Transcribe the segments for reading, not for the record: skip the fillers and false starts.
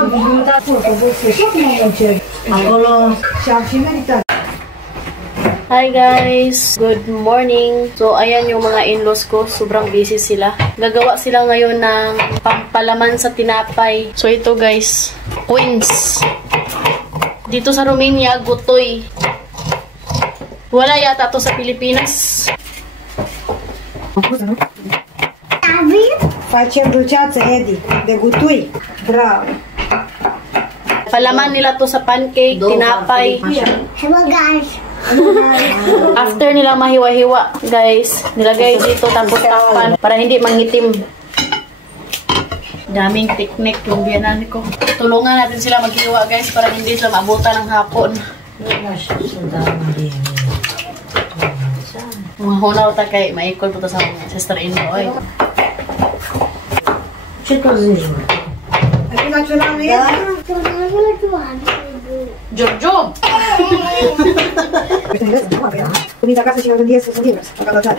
Hi guys! Good morning! So, ayan yung mga in-laws ko. Sobrang busy sila. Gagawa sila ngayon ng pampalaman sa tinapay. So, ito guys. Queens. Dito sa Romania, gutoy. Wala yata to sa Pilipinas. Facem dulceață, Edi, de gutui. Bravo. Palaman nila to sa pancake, tinapay. After nila mahiwa-hiwa, guys, nilagay dito tapos takpan para hindi mangitim. Daming technique yung biyanan ko. Tulungan natin sila maghiwa, guys, para hindi sila maabutan ng hapon. Mga hunaw ta kay maikol po to sa sister-in-law. Job! Veniți acasă și vă gândiți să sunt liberi, să facă lăsare.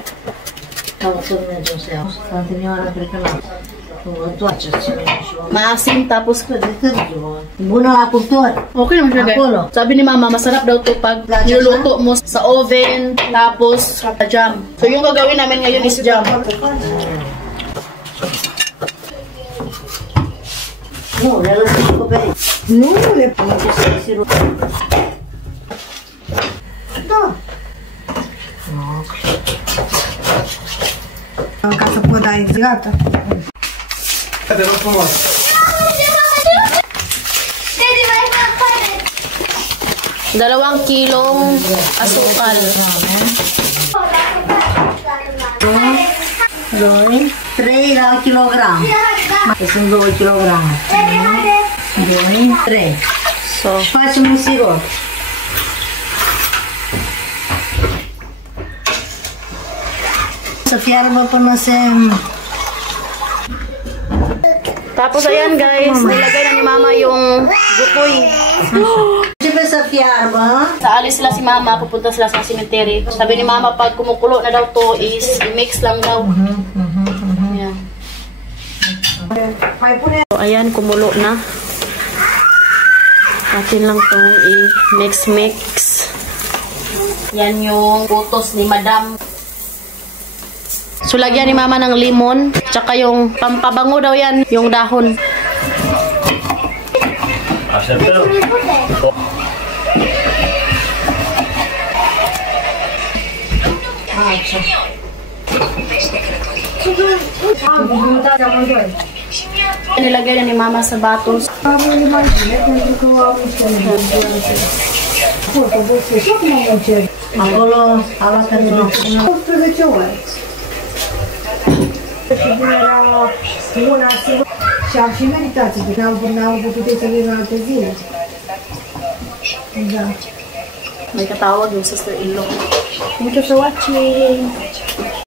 Maasim tapos Bună la cuptor. okay naman siya guys. Sabi ni mama, masarap daw to pag niluluto mo sa oven, tapos jam. So yung gagawin namin ngayon is jam. Nu, le lăsăm cu perechi. Nu, le pun. Da. Ca să pot da exact. Te rog frumos. Dalawang kilong asukal. 2, 3 la kilogram. Sunt 2 kilograme. 2, 3. So, Și facem un sirop. Să fiarbă până se... tapos ayan guys, nilagay na ni mama yung gutoy. Începe să fiarbă. Sa alis sila si mama, pupunta sila sa cemetery. Sabi ni mama, pag kumukulo na daw to is i-mix lang daw. Ayan. So, ayan, kumulo na. Atin lang itong i-mix-mix. Yan yung putos ni madam. So, lagyan ni mama ng limon. Tsaka yung pampabango daw yan, yung dahon. Nilagay na ni mama sa batos. Acolo, hawakan din. 18 ori. Și bine era una singură și am și meritat, că n-am putut să vin în alte zile. Da. May katawag yung sister-in-law. Thank you for watching.